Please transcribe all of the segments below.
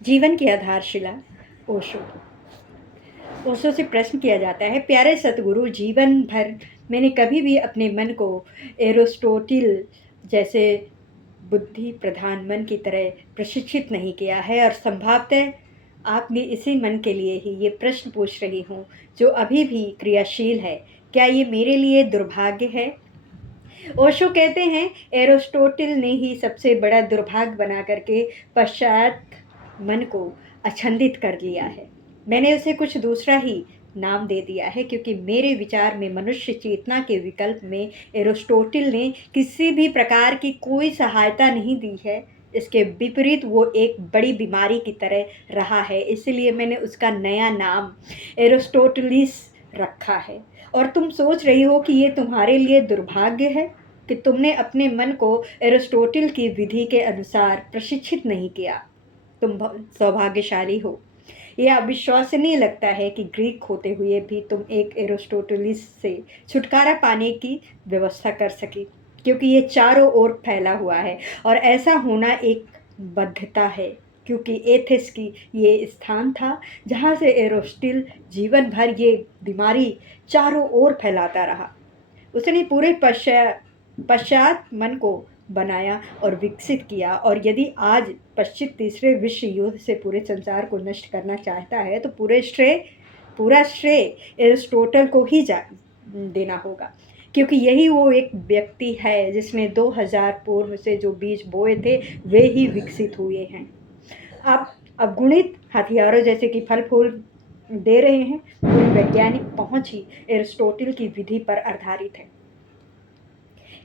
जीवन की आधारशिला ओशो। ओशो से प्रश्न किया जाता है, प्यारे सतगुरु, जीवन भर मैंने कभी भी अपने मन को एरिस्टोटिल जैसे बुद्धि प्रधान मन की तरह प्रशिक्षित नहीं किया है और संभवतः आपने इसी मन के लिए ही ये प्रश्न पूछ रही हूँ जो अभी भी क्रियाशील है। क्या ये मेरे लिए दुर्भाग्य है? ओशो कहते हैं, एरिस्टोटिल ने ही सबसे बड़ा दुर्भाग्य बना करके पश्चात मन को अछंदित कर लिया है। मैंने उसे कुछ दूसरा ही नाम दे दिया है क्योंकि मेरे विचार में मनुष्य चेतना के विकल्प में एरिस्टोटिल ने किसी भी प्रकार की कोई सहायता नहीं दी है। इसके विपरीत वो एक बड़ी बीमारी की तरह रहा है, इसलिए मैंने उसका नया नाम एरिस्टोटलिस रखा है। और तुम सोच रही हो कि ये तुम्हारे लिए दुर्भाग्य है कि तुमने अपने मन को एरिस्टोटिल की विधि के अनुसार प्रशिक्षित नहीं किया। तुम सौभाग्यशाली हो। यह अविश्वसनीय लगता है कि ग्रीक होते हुए भी तुम एक एरिस्टोटलिस से छुटकारा पाने की व्यवस्था कर सकी, क्योंकि ये चारों ओर फैला हुआ है और ऐसा होना एक बद्धता है, क्योंकि एथेंस की ये स्थान था जहाँ से एरिस्टोटिल जीवन भर ये बीमारी चारों ओर फैलाता रहा। उसने पूरे पश्चात मन को बनाया और विकसित किया, और यदि आज पश्चिम तीसरे विश्व युद्ध से पूरे संसार को नष्ट करना चाहता है तो पूरा श्रेय एरिस्टोटल को ही देना होगा, क्योंकि यही वो एक व्यक्ति है जिसने 2000 पूर्व से जो बीज बोए थे वे ही विकसित हुए हैं। आप अगुणित हथियारों जैसे कि फल फूल दे रहे हैं। पूरी वैज्ञानिक पहुंच ही एरिस्टोटल की विधि पर आधारित है।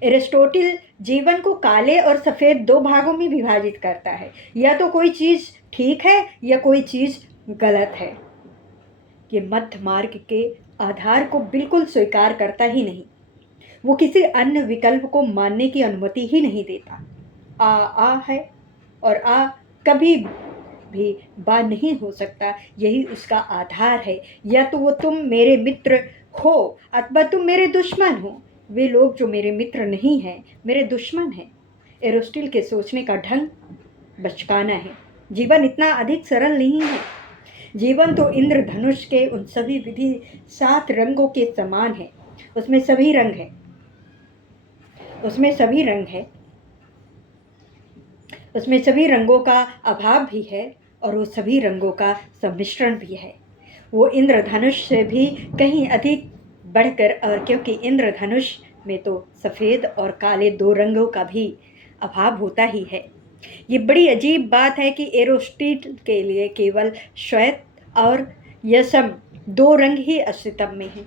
एरिस्टोटल जीवन को काले और सफ़ेद दो भागों में विभाजित करता है। या तो कोई चीज़ ठीक है या कोई चीज़ गलत है। ये मध्य मार्ग के आधार को बिल्कुल स्वीकार करता ही नहीं। वो किसी अन्य विकल्प को मानने की अनुमति ही नहीं देता। आ है और आ कभी भी बा नहीं हो सकता, यही उसका आधार है। या तो वो तुम मेरे मित्र हो अथवा तुम मेरे दुश्मन हो। वे लोग जो मेरे मित्र नहीं हैं मेरे दुश्मन हैं। एरिस्टोटल के सोचने का ढंग बचकाना है। जीवन इतना अधिक सरल नहीं है। जीवन तो इंद्रधनुष के उन सभी विधि 7 रंगों के समान है। उसमें सभी रंग है उसमें सभी रंगों का अभाव भी है और वो सभी रंगों का सम्मिश्रण भी है। वो इंद्रधनुष से भी कहीं अधिक बढ़कर, और क्योंकि इंद्रधनुष में तो सफ़ेद और काले 2 रंगों का भी अभाव होता ही है। ये बड़ी अजीब बात है कि एरिस्टोटल के लिए केवल श्वेत और यशम 2 रंग ही अस्तित्व में हैं,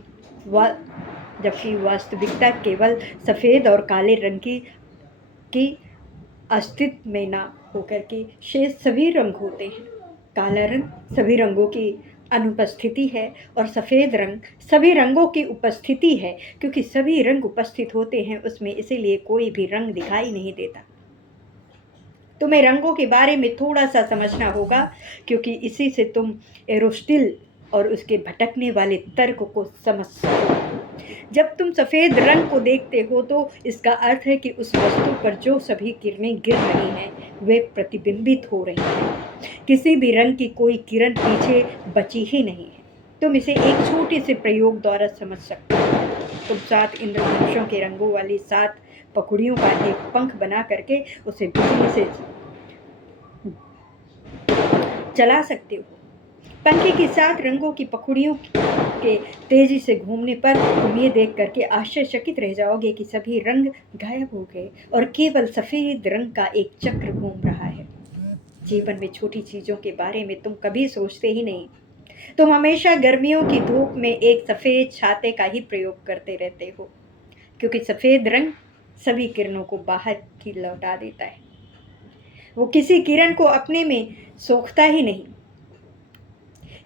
जबकि वास्तविकता केवल सफ़ेद और काले रंग की अस्तित्व में ना होकर के शेष सभी रंग होते हैं। काला रंग सभी रंगों की अनुपस्थिति है और सफ़ेद रंग सभी रंगों की उपस्थिति है। क्योंकि सभी रंग उपस्थित होते हैं उसमें, इसीलिए कोई भी रंग दिखाई नहीं देता। तुम्हें रंगों के बारे में थोड़ा सा समझना होगा, क्योंकि इसी से तुम एरिस्टोटल और उसके भटकने वाले तर्क को समझ सको। जब तुम सफ़ेद रंग को देखते हो तो इसका अर्थ है कि उस वस्तु पर जो सभी किरणें गिर रही हैं वे प्रतिबिंबित हो रही हैं। किसी भी रंग की कोई किरण पीछे बची ही नहीं है। तुम इसे एक छोटे से प्रयोग द्वारा समझ सकते हो। तुम 7 इंद्रधनुषों के रंगों वाली 7 पखुड़ियों का एक पंख बना करके उसे बिजली से चला सकते हो। पंखे की 7 रंगों की पखुड़ियों के तेजी से घूमने पर तुम ये देख करके आश्चर्यचकित रह जाओगे कि सभी रंग गायब हो गए और केवल सफ़ेद रंग का एक चक्र घूम रहा है। जीवन में छोटी चीज़ों के बारे में तुम कभी सोचते ही नहीं। तुम हमेशा गर्मियों की धूप में एक सफ़ेद छाते का ही प्रयोग करते रहते हो, क्योंकि सफ़ेद रंग सभी किरणों को बाहर की लौटा देता है। वो किसी किरण को अपने में सोखता ही नहीं।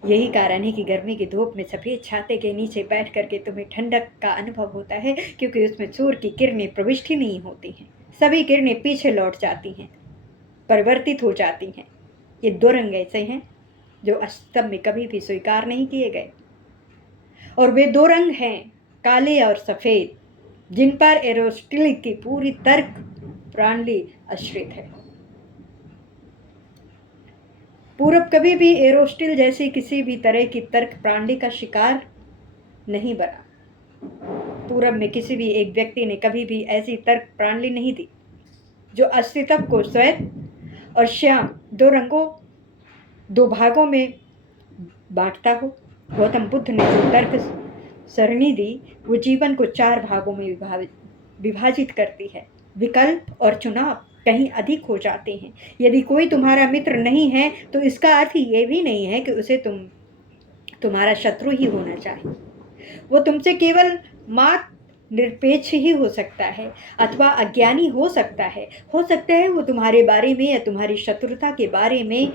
यही कारण है कि गर्मी की धूप में सफ़ेद छाते के नीचे बैठ करके तुम्हें ठंडक का अनुभव होता है, क्योंकि उसमें सूर्य की किरणें प्रविष्ट ही नहीं होती हैं। सभी किरणें पीछे लौट जाती हैं, परिवर्तित हो जाती हैं। ये 2 रंग ऐसे हैं जो अस्तित्व में कभी भी स्वीकार नहीं किए गए, और वे 2 रंग हैं काले और सफ़ेद, जिन पर एरिस्टोटल की पूरी तर्क प्रणाली आश्रित है। पूरब कभी भी एरोस्टिल जैसी किसी भी तरह की तर्क प्रणाली का शिकार नहीं बना। पूरब में किसी भी एक व्यक्ति ने कभी भी ऐसी तर्क प्रणाली नहीं दी जो अस्तित्व को श्वेत और श्याम दो रंगों, दो भागों में बांटता हो। गौतम बुद्ध ने जो तर्क सरणी दी वो जीवन को 4 भागों में विभाजित करती है। विकल्प और चुनाव कहीं अधिक हो जाते हैं। यदि कोई तुम्हारा मित्र नहीं है तो इसका अर्थ ये भी नहीं है कि उसे तुम्हारा शत्रु ही होना चाहिए। वो तुमसे केवल मात निरपेक्ष ही हो सकता है अथवा अज्ञानी हो सकता है वो तुम्हारे बारे में या तुम्हारी शत्रुता के बारे में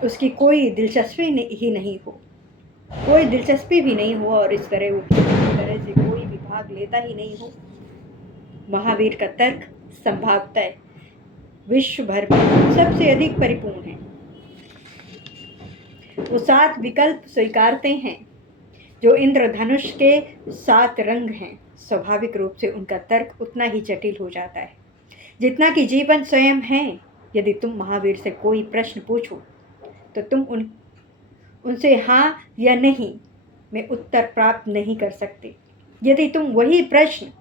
उसकी कोई दिलचस्पी ही नहीं हो, कोई दिलचस्पी भी नहीं हो और इस तरह वो किसी तरह से कोई भी भाग लेता ही नहीं हो। महावीर का तर्क संभावतः विश्व भर में सबसे अधिक परिपूर्ण है। वो 7 विकल्प स्वीकारते हैं जो इंद्रधनुष के 7 रंग हैं। स्वाभाविक रूप से उनका तर्क उतना ही जटिल हो जाता है जितना कि जीवन स्वयं है। यदि तुम महावीर से कोई प्रश्न पूछो तो तुम उनसे हाँ या नहीं में उत्तर प्राप्त नहीं कर सकते। यदि तुम वही प्रश्न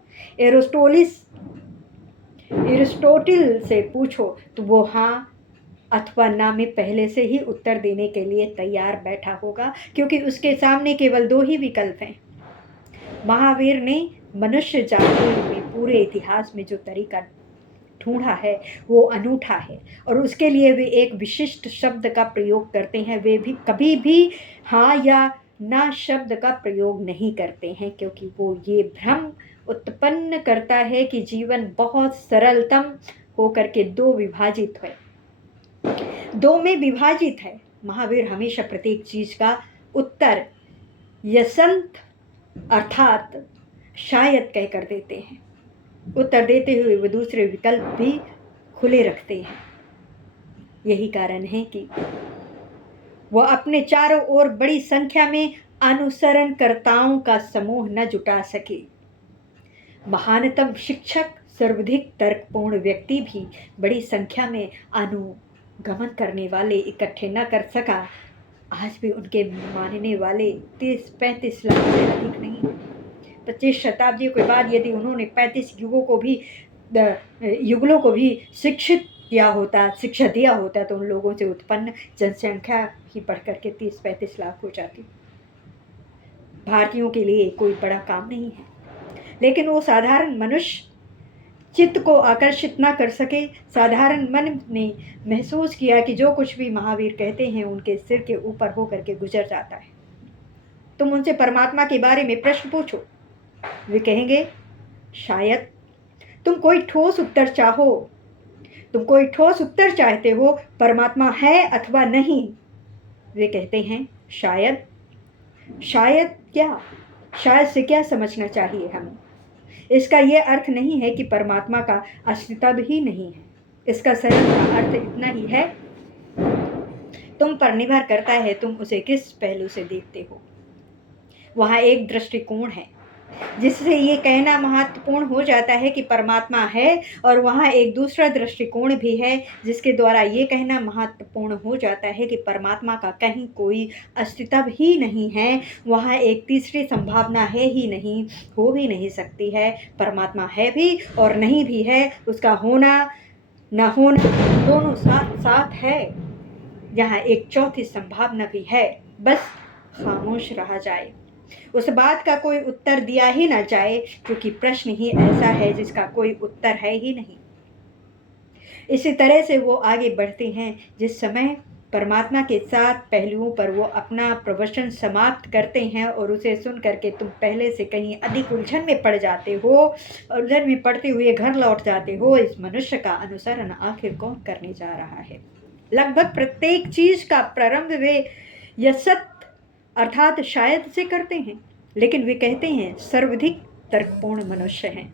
एरिस्टोटिल से पूछो तो वो हाँ अथवा ना में पहले से ही उत्तर देने के लिए तैयार बैठा होगा, क्योंकि उसके सामने केवल 2 ही विकल्प हैं। महावीर ने मनुष्य जाति में पूरे इतिहास में जो तरीका ढूंढा है वो अनूठा है और उसके लिए वे एक विशिष्ट शब्द का प्रयोग करते हैं। वे भी कभी भी हाँ या ना शब्द का प्रयोग नहीं करते हैं, क्योंकि वो ये भ्रम उत्पन्न करता है कि जीवन बहुत सरलतम होकर के 2 में विभाजित है। महावीर हमेशा प्रत्येक चीज का उत्तर यसंत अर्थात शायद कहकर देते हैं। उत्तर देते हुए वो दूसरे विकल्प भी खुले रखते हैं। यही कारण है कि वो अपने चारों ओर बड़ी संख्या में अनुसरणकर्ताओं का समूह न जुटा सके। महानतम शिक्षक, सर्वाधिक तर्कपूर्ण व्यक्ति भी बड़ी संख्या में अनुगमन करने वाले इकट्ठे न कर सका। आज भी उनके मानने वाले 30-35 लाख से अधिक नहीं है। 25 शताब्दियों के बाद यदि उन्होंने 35 युगलों को भी शिक्षा दिया होता तो उन लोगों से उत्पन्न जनसंख्या ही बढ़ करके 30-35 लाख हो जाती। भारतीयों के लिए कोई बड़ा काम नहीं है, लेकिन वो साधारण मनुष्य चित्त को आकर्षित ना कर सके। साधारण मन ने महसूस किया कि जो कुछ भी महावीर कहते हैं उनके सिर के ऊपर होकर के गुजर जाता है। तुम उनसे परमात्मा के बारे में प्रश्न पूछो, वे कहेंगे शायद। तुम कोई ठोस उत्तर चाहते हो, परमात्मा है अथवा नहीं, वे कहते हैं शायद। शायद क्या? शायद से क्या समझना चाहिए हमें? इसका यह अर्थ नहीं है कि परमात्मा का अस्तित्व ही नहीं है। इसका सरल अर्थ इतना ही है, तुम पर निर्भर करता है तुम उसे किस पहलू से देखते हो। वहाँ एक दृष्टिकोण है जिससे ये कहना महत्वपूर्ण हो जाता है कि परमात्मा है, और वहाँ एक दूसरा दृष्टिकोण भी है जिसके द्वारा ये कहना महत्वपूर्ण हो जाता है कि परमात्मा का कहीं कोई अस्तित्व ही नहीं है। वहाँ एक तीसरी संभावना है ही नहीं, हो भी नहीं सकती है। परमात्मा है भी और नहीं भी है, उसका होना न होना दोनों साथ साथ है। यहाँ एक चौथी संभावना भी है, बस खामोश रहा जाए, उस बात का कोई उत्तर दिया ही ना जाए, क्योंकि प्रश्न ही ऐसा है जिसका कोई उत्तर है ही नहीं। इसी तरह से वो आगे बढ़ते हैं। जिस समय परमात्मा के 7 पहलुओं पर वो अपना प्रवचन समाप्त करते हैं और उसे सुन करके तुम पहले से कहीं अधिक उलझन में पड़ जाते हो और उलझन में पड़ते हुए घर लौट जाते हो। इस मनुष्य का अनुसरण आखिर कौन करने जा रहा है? लगभग प्रत्येक चीज का प्रारंभ वे यसत अर्थात शायद से करते हैं, लेकिन वे कहते हैं सर्वाधिक तर्कपूर्ण मनुष्य हैं।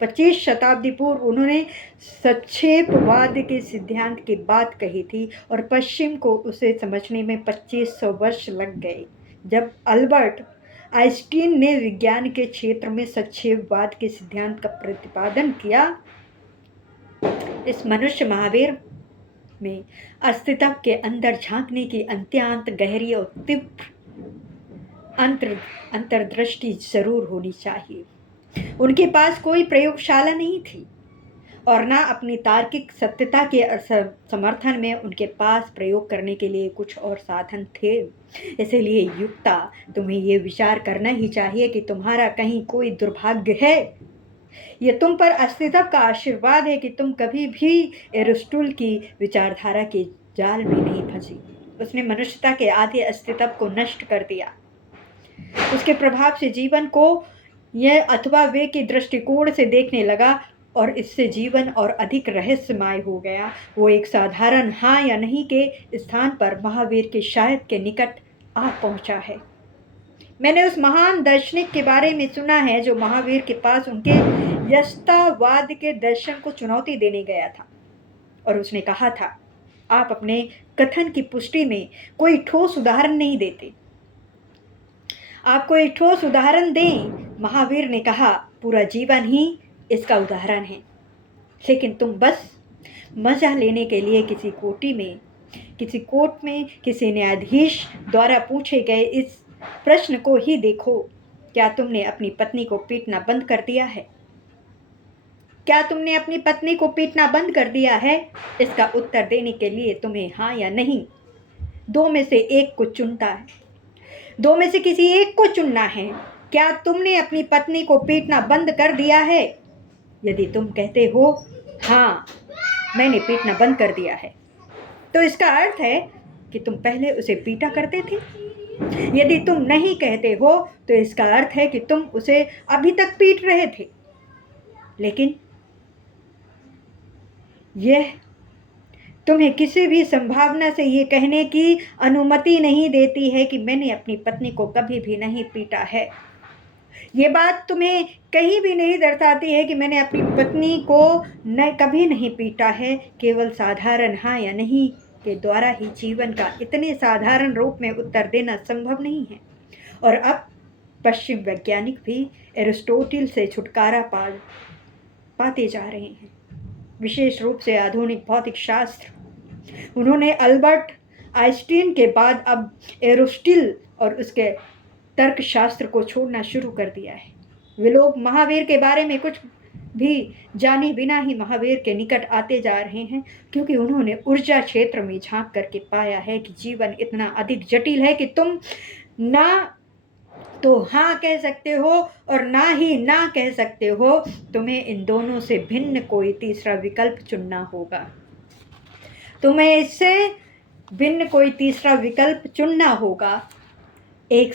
25 शताब्दी पूर्व उन्होंने संक्षेपवाद के सिद्धांत की बात कही थी और पश्चिम को उसे समझने में 2500 वर्ष लग गए। जब अल्बर्ट आइंस्टीन ने विज्ञान के क्षेत्र में संक्षेपवाद के सिद्धांत का प्रतिपादन किया, इस मनुष्य महावीर में अस्तित्व के अंदर झांकने की अत्यंत गहरी और तीव्र अंतर्दृष्टि जरूर होनी चाहिए। उनके पास कोई प्रयोगशाला नहीं थी और ना अपनी तार्किक सत्यता के समर्थन में उनके पास प्रयोग करने के लिए कुछ और साधन थे। इसलिए युक्ता, तुम्हें ये विचार करना ही चाहिए कि तुम्हारा कहीं कोई दुर्भाग्य है। ये तुम पर अस्तित्व का आशीर्वाद है कि तुम कभी भी एरिस्टोटल की विचारधारा के जाल में नहीं फंसी। उसने मनुष्यता के आधे अस्तित्व को नष्ट कर दिया। उसके प्रभाव से जीवन को यह अथवा वे के दृष्टिकोण से देखने लगा और इससे जीवन और अधिक रहस्यमय हो गया। वो एक साधारण हाँ या नहीं के स्थान पर महावीर के शायद के निकट आ पहुंचा है। मैंने उस महान दार्शनिक के बारे में सुना है जो महावीर के पास उनके यस्तावाद के दर्शन को चुनौती देने गया था और उसने कहा था, आप अपने कथन की पुष्टि में कोई ठोस उदाहरण नहीं देते। आप कोई ठोस उदाहरण दें। महावीर ने कहा, पूरा जीवन ही इसका उदाहरण है। लेकिन तुम बस मजा लेने के लिए किसी कोर्ट में किसी न्यायाधीश द्वारा पूछे गए इस प्रश्न को ही देखो, क्या तुमने अपनी पत्नी को पीटना बंद कर दिया है? क्या तुमने अपनी पत्नी को पीटना बंद कर दिया है? इसका उत्तर देने के लिए तुम्हें हाँ या नहीं दो में से एक को चुनता है। दो में से किसी एक को चुनना है। क्या तुमने अपनी पत्नी को पीटना बंद कर दिया है? यदि तुम कहते हो हाँ, मैंने पीटना बंद कर दिया है, तो इसका अर्थ है कि तुम पहले उसे पीटा करते थे। यदि तुम नहीं कहते हो तो इसका अर्थ है कि तुम उसे अभी तक पीट रहे थे। लेकिन यह तुम्हें किसी भी संभावना से ये कहने की अनुमति नहीं देती है कि मैंने अपनी पत्नी को कभी भी नहीं पीटा है। ये बात तुम्हें कहीं भी नहीं दर्शाती है कि मैंने अपनी पत्नी को कभी नहीं पीटा है। केवल साधारण हाँ या नहीं के द्वारा ही जीवन का इतने साधारण रूप में उत्तर देना संभव नहीं है। और अब पश्चिम वैज्ञानिक भी एरिस्टोटल से छुटकारा पाते जा रहे हैं, विशेष रूप से आधुनिक भौतिक शास्त्र। उन्होंने अल्बर्ट आइंस्टीन के बाद अब एरिस्टोटल और उसके तर्कशास्त्र को छोड़ना शुरू कर दिया है। वे लोग महावीर के बारे में कुछ भी जाने बिना ही महावीर के निकट आते जा रहे हैं, क्योंकि उन्होंने ऊर्जा क्षेत्र में झांक करके पाया है कि जीवन इतना अधिक जटिल है कि तुम ना तो हाँ कह सकते हो और ना ही ना कह सकते हो। तुम्हें इन दोनों से भिन्न कोई तीसरा विकल्प चुनना होगा। तुम्हें इससे भिन्न कोई तीसरा विकल्प चुनना होगा। एक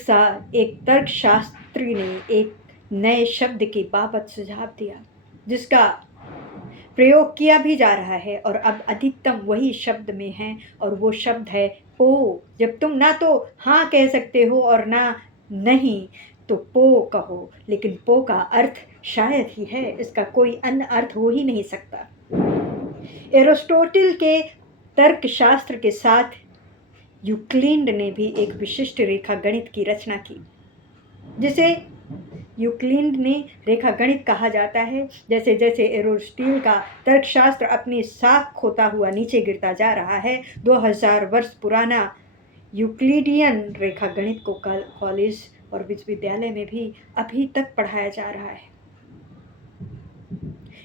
तर्कशास्त्री ने एक नए शब्द की बाबत सुझाव दिया जिसका प्रयोग किया भी जा रहा है और अब अधिकतम वही शब्द में है, और वो शब्द है पो। जब तुम ना तो हाँ कह सकते हो और ना नहीं, तो पो कहो। लेकिन पो का अर्थ शायद ही है, इसका कोई अन्य अर्थ हो ही नहीं सकता। एरिस्टोटल के तर्कशास्त्र के साथ यूक्लिड ने भी एक विशिष्ट रेखा गणित की रचना की, जिसे यूक्लिड ने रेखा गणित कहा जाता है। जैसे जैसे एरिस्टोटल का तर्कशास्त्र अपनी साख खोता हुआ नीचे गिरता जा रहा है, 2000 वर्ष पुराना यूक्लिडियन रेखा गणित को कॉलेज और विश्वविद्यालय में भी अभी तक पढ़ाया जा रहा है,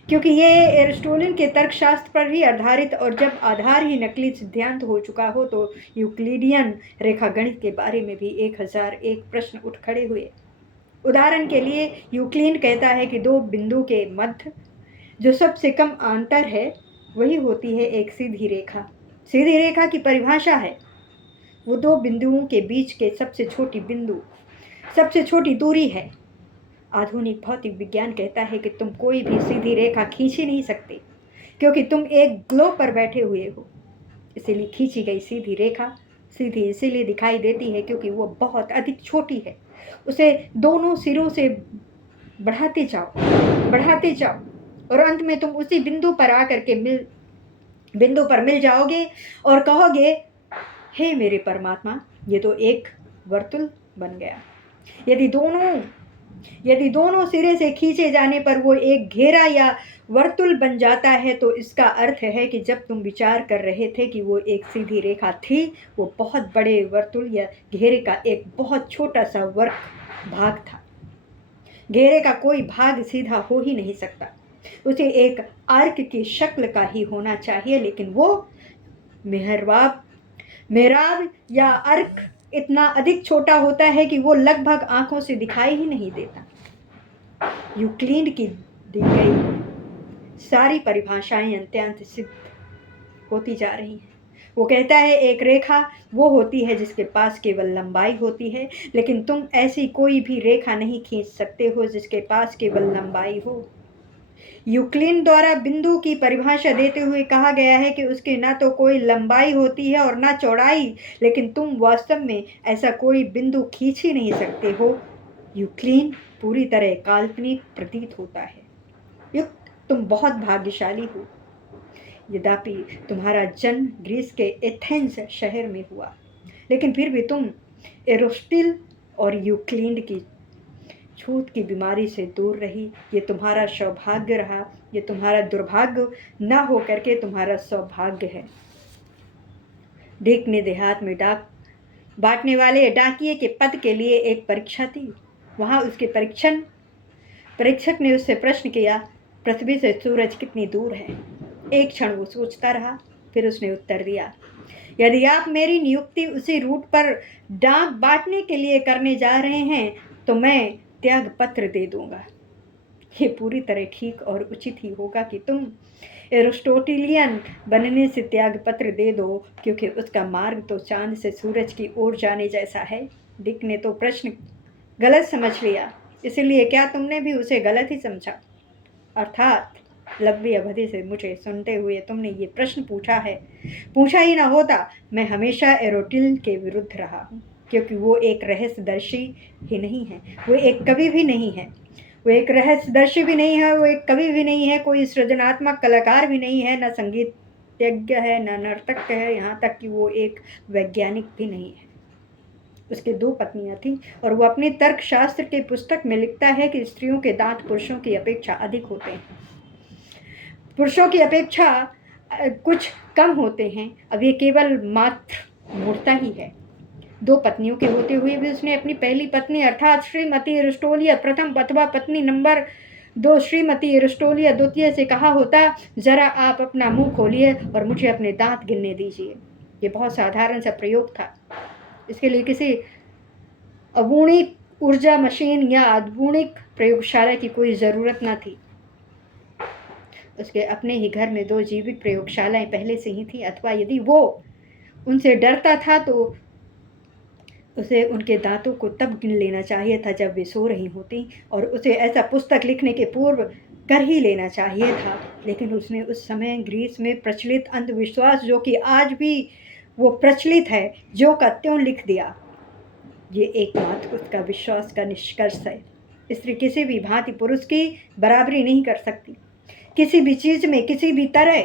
क्योंकि ये एरिस्टोटल के तर्कशास्त्र पर ही आधारित। और जब आधार ही नकली सिद्धांत हो चुका हो तो यूक्लिडियन रेखा गणित के बारे में भी 1001 प्रश्न उठ खड़े हुए। उदाहरण के लिए यूक्लिड कहता है कि दो बिंदु के मध्य जो सबसे कम अंतर है वही होती है एक सीधी रेखा। सीधी रेखा की परिभाषा है वो दो बिंदुओं के बीच के सबसे छोटी दूरी है। आधुनिक भौतिक विज्ञान कहता है कि तुम कोई भी सीधी रेखा खींच ही नहीं सकते, क्योंकि तुम एक ग्लोब पर बैठे हुए हो। इसीलिए खींची गई सीधी रेखा सीधी इसीलिए दिखाई देती है क्योंकि वो बहुत अधिक छोटी है। उसे दोनों सिरों से बढ़ाते जाओ और अंत में तुम उसी बिंदु पर मिल जाओगे और कहोगे, हे मेरे परमात्मा, ये तो एक वर्तुल बन गया। यदि दोनों यदि दोनों सिरे से खींचे जाने पर वो एक घेरा या वर्तुल बन जाता है तो इसका अर्थ है कि जब तुम विचार कर रहे थे कि वो एक सीधी रेखा थी, वो बहुत बड़े वर्तुल या घेरे का एक बहुत छोटा सा वर्ग भाग था। घेरे का कोई भाग सीधा हो ही नहीं सकता, उसे एक आर्क की शक्ल का ही होना चाहिए, लेकिन वो मेहराब या अर्क इतना अधिक छोटा होता है कि वो लगभग आंखों से दिखाई ही नहीं देता। यूक्लिड की दी गई सारी परिभाषाएं अत्यंत सिद्ध होती जा रही हैं। वो कहता है एक रेखा वो होती है जिसके पास केवल लंबाई होती है, लेकिन तुम ऐसी कोई भी रेखा नहीं खींच सकते हो जिसके पास केवल लंबाई हो। यूक्लिड द्वारा बिंदु की परिभाषा देते हुए कहा गया है कि उसकी ना तो कोई लंबाई होती है और ना चौड़ाई, लेकिन तुम वास्तव में ऐसा कोई बिंदु खींच ही नहीं सकते हो। यूक्लिड पूरी तरह काल्पनिक प्रतीत होता है। तुम बहुत भाग्यशाली हो, यद्यपि तुम्हारा जन्म ग्रीस के एथेंस शहर में हुआ, लेकिन फिर भी तुम एरिस्टोटल और यूक्लिड की छूत की बीमारी से दूर रही। ये तुम्हारा सौभाग्य रहा, ये तुम्हारा दुर्भाग्य न हो करके तुम्हारा सौभाग्य है। डिक ने देहात में डाक बांटने वाले डाकिये के पद के लिए एक परीक्षा थी। वहाँ उसके परीक्षक ने उससे प्रश्न किया, पृथ्वी से सूरज कितनी दूर है? एक क्षण वो सोचता रहा, फिर उसने उत्तर दिया, यदि आप मेरी नियुक्ति उसी रूट पर डाक बांटने के लिए करने जा रहे हैं तो मैं त्याग पत्र दे दूंगा। ये पूरी तरह ठीक और उचित ही होगा कि तुम एरिस्टोटेलियन बनने से त्याग पत्र दे दो, क्योंकि उसका मार्ग तो चांद से सूरज की ओर जाने जैसा है। डिक ने तो प्रश्न गलत समझ लिया, इसलिए क्या तुमने भी उसे गलत ही समझा? अर्थात लंबी अवधि से मुझे सुनते हुए तुमने ये प्रश्न पूछा ही ना होता, मैं हमेशा एरिस्टोटल के विरुद्ध रहा हूँ, क्योंकि वो एक रहस्यदर्शी ही नहीं है, वो एक कवि भी नहीं है, वो एक रहस्यदर्शी भी नहीं है, वो एक कवि भी नहीं है, कोई सृजनात्मक कलाकार भी नहीं है, न संगीतज्ञ है, न नर्तक है, यहाँ तक कि वो एक वैज्ञानिक भी नहीं है। उसके 2 पत्नियां थीं और वो अपनी तर्कशास्त्र के पुस्तक में लिखता है कि स्त्रियों के दांत पुरुषों की अपेक्षा अधिक होते हैं, पुरुषों की अपेक्षा कुछ कम होते हैं। अब ये केवल मात्र मूर्ता ही है। 2 पत्नियों के होते हुए भी उसने अपनी पहली पत्नी अर्थात श्रीमती एरिस्टोलिया प्रथम अथवा पत्नी नंबर 2 श्रीमती एरिस्टोलिया द्वितीय से कहा होता, जरा आप अपना मुंह खोलिए और मुझे अपने दांत गिनने दीजिए। ये बहुत साधारण सा प्रयोग था, इसके लिए किसी अगुणिक ऊर्जा मशीन या आधुनिक प्रयोगशाला की कोई ज़रूरत न थी। उसके अपने ही घर में 2 जीवित प्रयोगशालाएं पहले से ही थी, अथवा यदि वो उनसे डरता था तो उसे उनके दांतों को तब गिन लेना चाहिए था जब वे सो रही होती, और उसे ऐसा पुस्तक लिखने के पूर्व कर ही लेना चाहिए था। लेकिन उसने उस समय ग्रीस में प्रचलित अंधविश्वास, जो कि आज भी वो प्रचलित है, जो का त्यों लिख दिया। ये एकमात्र उसका विश्वास का निष्कर्ष है। स्त्री किसी भी भांति पुरुष की बराबरी नहीं कर सकती, किसी भी चीज में, किसी भी तरह।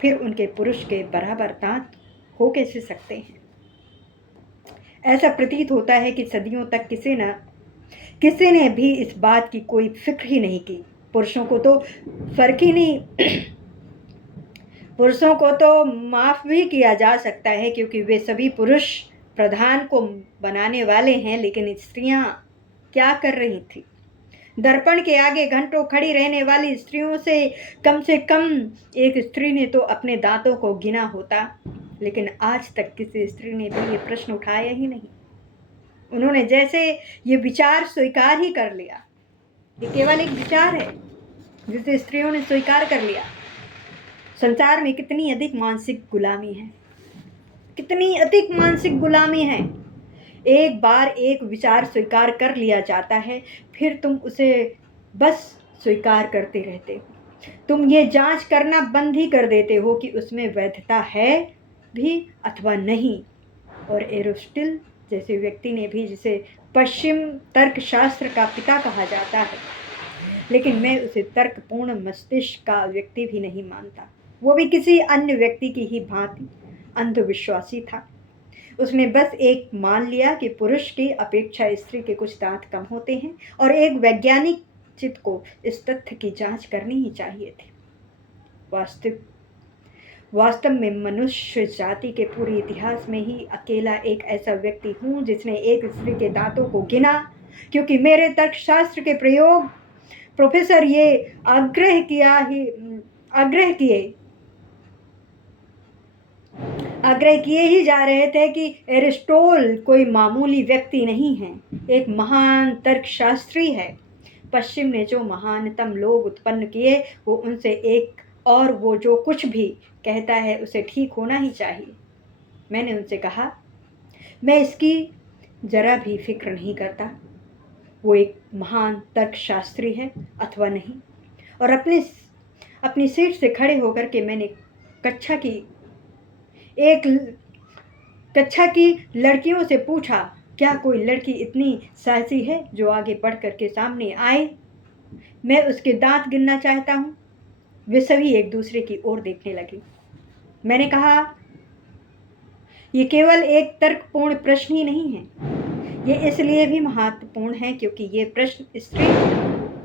फिर उनके पुरुष के बराबर दांत हो कैसे सकते हैं? ऐसा प्रतीत होता है कि सदियों तक किसी ने भी इस बात की कोई फिक्र ही नहीं की। पुरुषों को तो फर्क ही नहीं पुरुषों को तो माफ भी किया जा सकता है, क्योंकि वे सभी पुरुष प्रधान को बनाने वाले हैं। लेकिन स्त्रियां क्या कर रही थी? दर्पण के आगे घंटों खड़ी रहने वाली स्त्रियों से कम एक स्त्री ने तो अपने दांतों को गिना होता, लेकिन आज तक किसी स्त्री ने भी ये प्रश्न उठाया ही नहीं। उन्होंने जैसे ये विचार स्वीकार ही कर लिया। ये केवल एक विचार है जिसे स्त्रियों ने स्वीकार कर लिया। संसार में कितनी अधिक मानसिक गुलामी है, कितनी अधिक मानसिक गुलामी है। एक बार एक विचार स्वीकार कर लिया जाता है, फिर तुम उसे बस स्वीकार करते रहते हो। तुम ये जांच करना बंद ही कर देते हो कि उसमें वैधता है भी अथवा नहीं। और एरिस्टोटल जैसे व्यक्ति ने भी, जिसे पश्चिम तर्कशास्त्र का पिता कहा जाता है, लेकिन मैं उसे तर्कपूर्ण मस्तिष्क का व्यक्ति भी नहीं मानता। वो भी किसी अन्य व्यक्ति की ही भांति अंधविश्वासी था। उसने बस एक मान लिया कि पुरुष की अपेक्षा स्त्री के कुछ दांत कम होते हैं और एक वैज्ञानिक चित्त को इस तथ्य की जांच करनी ही चाहिए थी। वास्तव में मनुष्य जाति के पूरे इतिहास में ही अकेला एक ऐसा व्यक्ति हूँ जिसने एक स्त्री के दांतों को गिना, क्योंकि मेरे तर्कशास्त्र के प्रयोग प्रोफेसर ये आग्रह किए ही जा रहे थे कि एरिस्टोटल कोई मामूली व्यक्ति नहीं है, एक महान तर्कशास्त्री है। पश्चिम ने जो महानतम लोग उत्पन्न किए वो उनसे एक, और वो जो कुछ भी कहता है उसे ठीक होना ही चाहिए। मैंने उनसे कहा, मैं इसकी जरा भी फिक्र नहीं करता वो एक महान तर्कशास्त्री है अथवा नहीं। और अपनी सीट से खड़े होकर के मैंने कक्षा की लड़कियों से पूछा, क्या कोई लड़की इतनी साहसी है जो आगे बढ़ कर के सामने आए? मैं उसके दांत गिनना चाहता हूँ। वे सभी एक दूसरे की ओर देखने लगे। मैंने कहा, ये केवल एक तर्कपूर्ण प्रश्न ही नहीं है, ये इसलिए भी महत्वपूर्ण है क्योंकि ये प्रश्न स्त्री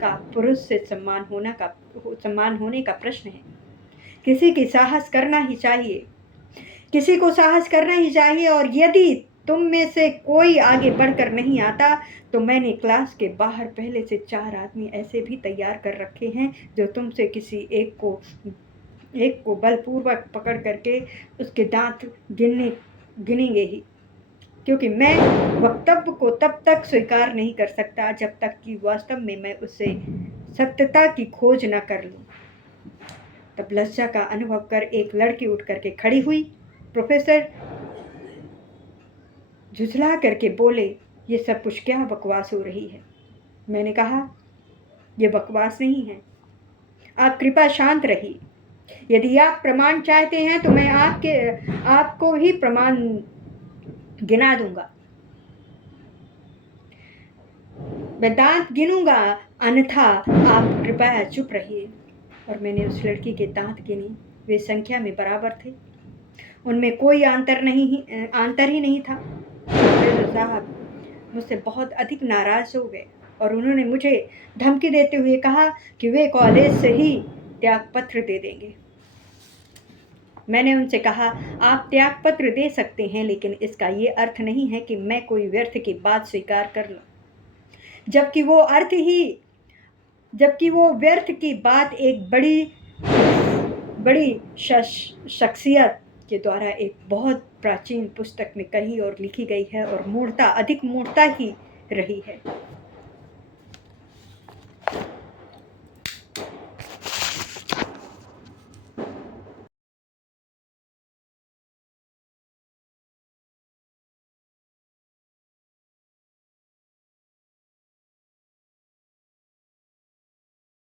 का पुरुष से सम्मान होने का प्रश्न है। किसी को साहस करना ही चाहिए, और यदि तुम में से कोई आगे बढ़कर नहीं आता तो मैंने क्लास के बाहर पहले से 4 आदमी ऐसे भी तैयार कर रखे हैं जो तुमसे किसी एक को बलपूर्वक पकड़ करके उसके दांत गिनेंगे ही, क्योंकि मैं वक्तव्य को तब तक स्वीकार नहीं कर सकता जब तक कि वास्तव में मैं उससे सत्यता की खोज न कर लूं। तब लज्जा का अनुभव कर एक लड़की उठ करके खड़ी हुई। प्रोफेसर झुझला करके बोले, ये सब कुछ क्या बकवास हो रही है? मैंने कहा, ये बकवास नहीं है, आप कृपया शांत रहिए। यदि आप प्रमाण चाहते हैं तो मैं आपको ही प्रमाण गिना दूंगा, मैं दांत गिनूंगा, अन्यथा आप कृपया चुप रहिए। और मैंने उस लड़की के दांत गिने। वे संख्या में बराबर थे, उनमें कोई अंतर ही नहीं था। प्रोफेसर साहब मुझसे बहुत अधिक नाराज हो गए और उन्होंने मुझे धमकी देते हुए कहा कि वे कॉलेज से ही त्यागपत्र दे देंगे। मैंने उनसे कहा, आप त्यागपत्र दे सकते हैं, लेकिन इसका ये अर्थ नहीं है कि मैं कोई व्यर्थ की बात स्वीकार कर लूं, जबकि वो व्यर्थ की बात एक बड़ी शख्सियत के द्वारा एक बहुत प्राचीन पुस्तक में कही और लिखी गई है और अधिक मूर्ता ही रही है।